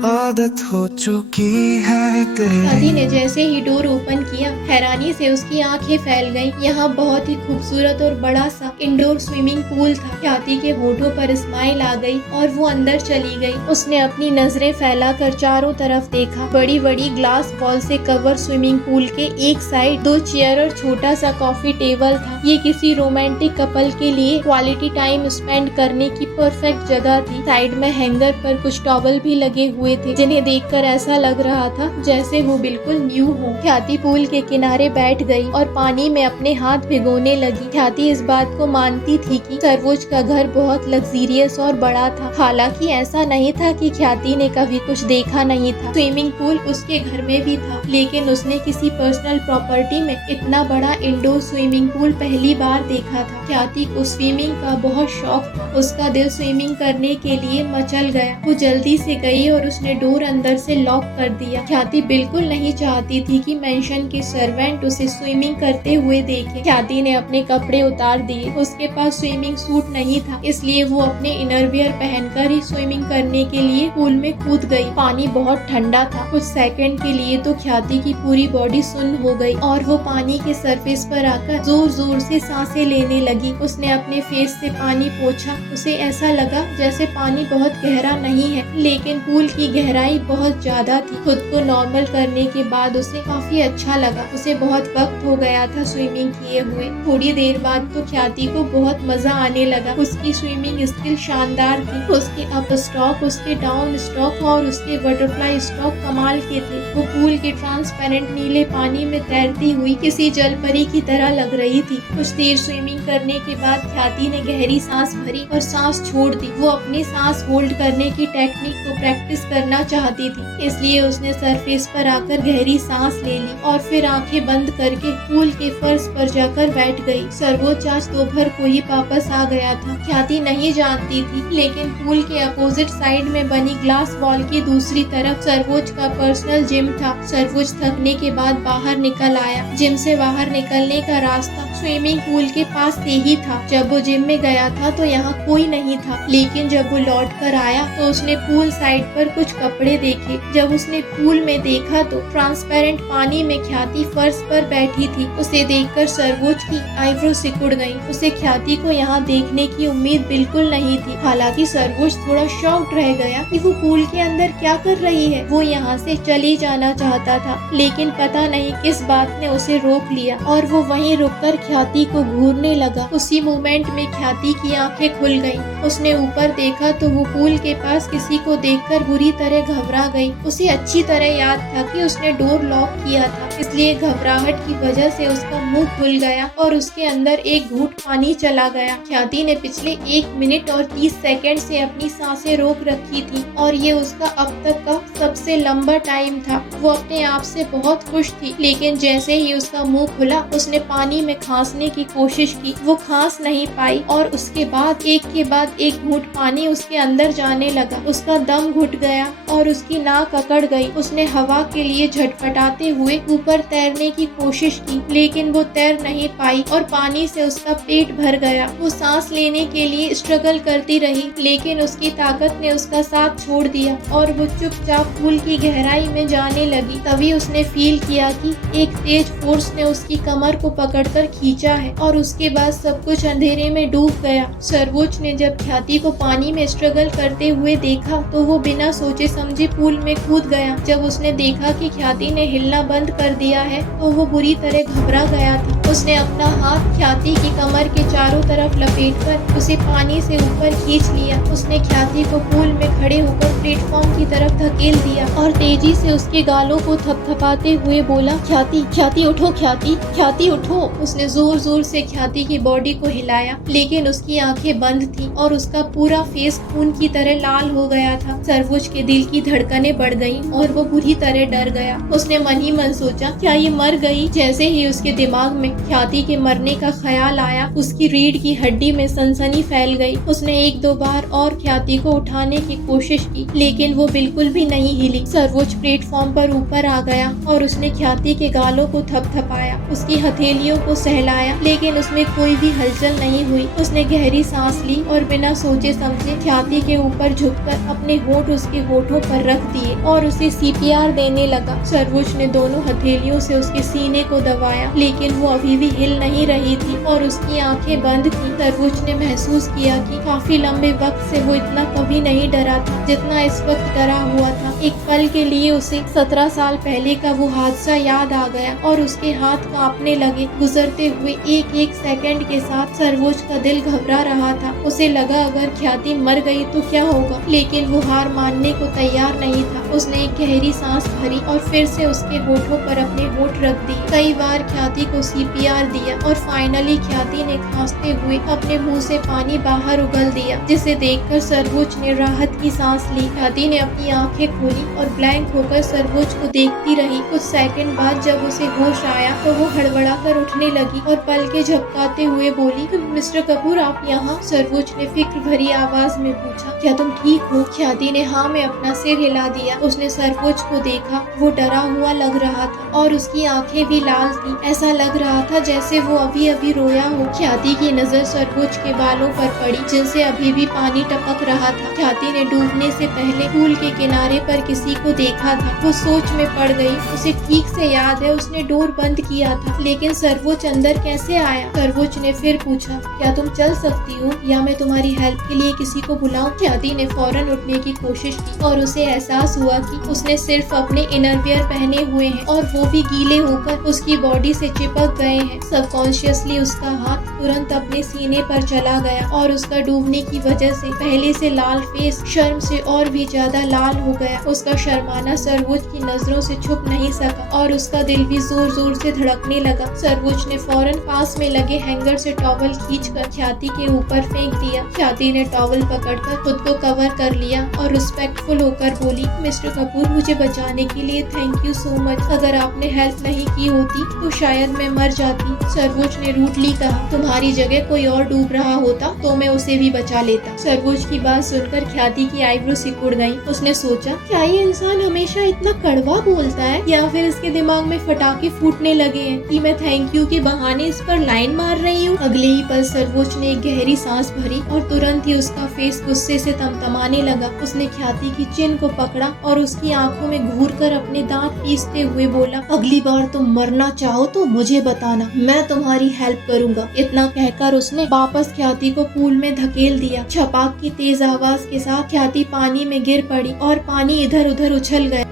आदत हो चुकी है तेरी। ख्याति ने जैसे ही डोर ओपन किया, हैरानी से उसकी आंखें फैल गईं। यहाँ बहुत ही खूबसूरत और बड़ा सा इंडोर स्विमिंग पूल था। ख्याति के होठों पर स्माइल आ गई और वो अंदर चली गई। उसने अपनी नजरें फैलाकर चारों तरफ देखा। बड़ी बड़ी ग्लास वॉल से कवर स्विमिंग पूल के एक साइड 2 चेयर और छोटा सा कॉफी टेबल था। ये किसी रोमांटिक कपल के लिए क्वालिटी टाइम स्पेंड करने की परफेक्ट जगह थी। साइड में हैंगर पर कुछ टॉवल भी लगे हुए थे, जिन्हें देखकर ऐसा लग रहा था जैसे वो बिल्कुल न्यू हो। ख्याति पूल के किनारे बैठ गई और पानी में अपने हाथ भिगोने लगी। ख्याति इस बात को मानती थी कि सर्वोज का घर बहुत लग्जीरियस और बड़ा था। हालांकि ऐसा नहीं था कि ख्याति ने कभी कुछ देखा नहीं था। स्विमिंग पूल उसके घर में भी था, लेकिन उसने किसी पर्सनल प्रॉपर्टी में इतना बड़ा इंडोर स्विमिंग पूल पहली बार देखा था। ख्याति को स्विमिंग का बहुत शौक था। उसका दिल स्विमिंग करने के लिए मचल गया। वो जल्दी से गई और उसने डोर अंदर से लॉक कर दिया। ख्याति बिल्कुल नहीं चाहती थी कि मेंशन के सर्वेंट उसे स्विमिंग करते हुए देखे। ख्याति ने अपने कपड़े उतार दिए। उसके पास स्विमिंग सूट नहीं था, इसलिए वो अपने इनरवियर पहनकर ही स्विमिंग करने के लिए पूल में कूद गई। पानी बहुत ठंडा था। कुछ सेकंड के लिए तो ख्याति की पूरी बॉडी सुन्न हो गई और वो पानी के सरफेस पर आकर जोर जोर से सांसें लेने लगी। उसने अपने फेस से पानी पोंछा। उसे ऐसा लगा जैसे पानी बहुत गहरा नहीं है, लेकिन पूल की गहराई बहुत ज्यादा थी। खुद को नॉर्मल करने के बाद उसे काफी अच्छा लगा। उसे बहुत वक्त हो गया था स्विमिंग किए हुए। थोड़ी देर बाद तो ख्याति को बहुत मजा आने लगा। उसकी स्विमिंग स्किल शानदार थी। उसके अप स्ट्रोक, उसके डाउन स्ट्रोक और उसके बटरफ्लाई स्ट्रोक कमाल के थे। वो पूल के ट्रांसपेरेंट नीले पानी में तैरती हुई किसी जलपरी की तरह लग रही थी। कुछ देर स्विमिंग करने के बाद ख्याति ने गहरी सांस भरी और सांस छोड़ दी। वो अपनी सांस होल्ड करने की टेक्निक को प्रैक्टिस करना चाहती थी, इसलिए उसने सरफेस पर आकर गहरी सांस ले ली और फिर आंखें बंद करके पूल के फर्श पर जाकर बैठ गई। सर्वोज आज दोपहर को ही वापस आ गया था। ख्याति नहीं जानती थी, लेकिन पूल के अपोजिट साइड में बनी ग्लास वॉल की दूसरी तरफ सर्वोज का पर्सनल जिम था। सर्वोज थकने के बाद बाहर निकल आया। जिम से बाहर निकलने का रास्ता स्विमिंग पूल के पास से ही था। जब वो जिम में गया था तो यहाँ कोई नहीं था, लेकिन जब वो लौट कर आया तो उसने पूल साइड पर कुछ कपड़े देखे। जब उसने पूल में देखा तो ट्रांसपेरेंट पानी में ख्याति फर्श पर बैठी थी। उसे देखकर सर्वोज की आईब्रो सिकुड़ गई। उसे ख्याति को यहाँ देखने की उम्मीद बिल्कुल नहीं थी। हालांकि सर्वोज थोड़ा शॉक्ड रह गया कि वो पूल के अंदर क्या कर रही है। वो यहाँ से चली जाना चाहता था, लेकिन पता नहीं किस बात ने उसे रोक लिया और वो वहीं रुककर ख्याति को घूरने लगा। उसी मोमेंट में ख्याति की आंखें खुल गईं। उसने ऊपर देखा तो वो पूल के पास किसी को देखकर बुरी तरह घबरा गई। उसे अच्छी तरह याद था कि उसने डोर लॉक किया था, इसलिए घबराहट की वजह से उसका मुंह खुल गया और उसके अंदर एक घूंट पानी चला गया। ख्याति ने पिछले 1 मिनट और 30 सेकंड से अपनी सांसें रोक रखी थी और ये उसका अब तक का सबसे लंबा टाइम था। वो अपने आप से बहुत खुश थी, लेकिन जैसे ही उसका मुंह खुला उसने पानी में खांसने की कोशिश की। वो खांस नहीं पाई और उसके बाद एक के बाद एक घूंट पानी उसके अंदर जाने लगा। उसका दम घुट गया और उसकी नाक अकड़ गई। उसने हवा के लिए झटपटाते हुए ऊपर तैरने की कोशिश की, लेकिन वो तैर नहीं पाई और पानी से उसका पेट भर गया। वो सांस लेने के लिए स्ट्रगल करती रही, लेकिन उसकी ताकत ने उसका साथ छोड़ दिया और वो चुपचाप पूल की गहराई में जाने लगी। तभी उसने फील किया कि एक तेज फोर्स ने उसकी कमर को पकड़कर खींचा है और उसके बाद सब कुछ अंधेरे में डूब गया। सर्वोज ने जब ख्याति को पानी में स्ट्रगल करते हुए देखा तो वो बिना सोचे समझे पूल में कूद गया। जब उसने देखा कि ख्याति ने हिलना बंद कर दिया है तो वो बुरी तरह घबरा गया था। उसने अपना हाथ ख्याति की कमर के चारों तरफ लपेटकर उसे पानी से ऊपर खींच लिया। उसने ख्याति को पूल में खड़े होकर प्लेटफॉर्म की तरफ धकेल दिया और तेजी से उसके गालों को थपथपाते हुए बोला, ख्याति, ख्याति उठो, ख्याति, ख्याति उठो। उसने जोर जोर से ख्याति की बॉडी को हिलाया, लेकिन उसकी आंखें बंद थी और उसका पूरा फेस खून की तरह लाल हो गया था। सर्वोज के दिल की धड़कनें बढ़ गईं और वो बुरी तरह डर गया। उसने मन ही मन सोचा क्या ये मर गई? जैसे ही उसके दिमाग में ख्याति के मरने का ख्याल आया, उसकी रीढ़ की हड्डी में सनसनी फैल गई। उसने एक दो बार और ख्याति को उठाने की कोशिश की, लेकिन वो बिल्कुल भी नहीं हिली। सर्वोच्च प्लेटफॉर्म पर ऊपर आ गया और उसने ख्याति के गालों को थपथपाया, उसकी हथेलियों को सहलाया, लेकिन उसमें कोई भी हलचल नहीं हुई। उसने गहरी सांस ली और बिना सोचे समझे ख्याति के ऊपर झुककर अपने होंठ उसके होठों पर रख दिए और उसे सीपीआर देने लगा। सर्वोच्च ने दोनों हथेलियों से उसके सीने को दबाया, लेकिन वो अभी भी हिल नहीं रही थी और उसकी आंखें बंद थी। सर्वोच्च ने महसूस किया कि काफी लंबे वक्त से वो इतना कभी नहीं डरा था जितना इस वक्त डरा हुआ था। एक पल के लिए उसे 17 साल पहले का वो हादसा याद आ गया और उसके हाथ कांपने लगे। गुजरते हुए एक एक सेकंड के साथ सर्वोच्च का दिल घबरा रहा था। उसे लगा अगर ख्याति मर गई तो क्या होगा, लेकिन वो हार मानने को तैयार नहीं था। उसने एक गहरी सांस भरी और फिर से उसके होठों पर अपने होठ रख दिए। कई बार ख्याति को सीपीआर दिया और फाइनली ख्याति ने खांसते हुए अपने मुंह से पानी बाहर उगल दिया, जिसे देखकर सर्वोच्च ने राहत की सांस ली। ख्याति ने अपनी आंखें खोली और ब्लैंक होकर सर्वोच्च को देखती रही। कुछ सेकंड बाद जब उसे होश आया तो वो हड़बड़ाकर उठने लगी और पलकें झपकाते हुए बोली, मिस्टर कपूर आप यहाँ? सर्वोच्च ने फिक्र भरी आवाज में पूछा, क्या तुम ठीक हो? ख्याति ने हाँ में अपना सिर हिला दिया। उसने सर्वोच्च को देखा, वो डरा हुआ लग रहा था और उसकी आंखें भी लाल थी। ऐसा लग रहा था जैसे वो अभी अभी रोया हो। ख्याति की नजर सर्वोच्च के बालों पर पड़ी, जिनसे अभी भी पानी टपक रहा था। ख्याति ने डूबने से पहले पूल के किनारे पर किसी को देखा था। वो सोच में पड़ गई। उसे ठीक से याद है उसने डोर बंद किया था, लेकिन सर्वोच्च अंदर कैसे आया? सर्वोच्च ने फिर पूछा, क्या तुम चल सकती हो या मैं तुम्हारी हेल्प के लिए किसी को बुलाऊं? ख्याति ने फौरन उठने की कोशिश की और उसे एहसास हुआ कि उसने सिर्फ अपने इनरवियर पहने हुए हैं और वो भी गीले होकर उसकी बॉडी से चिपक गए हैं। सबकॉन्शियसली उसका हाथ तुरंत अपने सीने पर चला गया और उसका डूबने की वजह से पहले से लाल फेस शर्म से और भी ज्यादा लाल हो गया। उसका शर्माना सर्वोच्च की नजरों से छुप नहीं सका और उसका दिल भी जोर जोर से धड़कने लगा। सर्वोच्च ने फौरन पास में लगे हैंगर से टॉवल खींचकर ख्याति के ऊपर फेंक दिया। ख्याति ने टॉवल पकड़कर खुद को कवर कर लिया और रिस्पेक्टफुल होकर बोली, मिस्टर कपूर मुझे बचाने के लिए थैंक यू सो मच। अगर आपने हेल्प नहीं की होती तो शायद मैं मर जाती। सर्वोच्च ने रूडली कहा, तुम्हारी जगह कोई और डूब रहा होता तो मैं उसे भी बचा लेता। सर्वोच्च की बात सुनकर ख्याति की आईब्रो सिकुड़ गई। उसने सोचा, क्या ये इंसान हमेशा इतना कड़वा बोलता है या फिर इसके दिमाग में फटाके फूटने लगे हैं कि मैं थैंक यू के बहाने इस पर लाइन मार रही हूँ। अगले ही पल सर्वोच्च ने एक गहरी सांस भरी और तुरंत ही उसका फेस गुस्से से तमतमाने लगा। उसने ख्याति की चिन को पकड़ा और उसकी आंखों में घूरकर अपने दांत पीसते हुए बोला, अगली बार तुम मरना चाहो तो मुझे बताना, मैं तुम्हारी हेल्प करूंगा। इतना कहकर उसने वापस ख्याति को पूल में धकेल दिया। छपाक की तेज आवाज के साथ ख्याति पानी में गिर पड़ी और पानी इधर उधर उछल गया।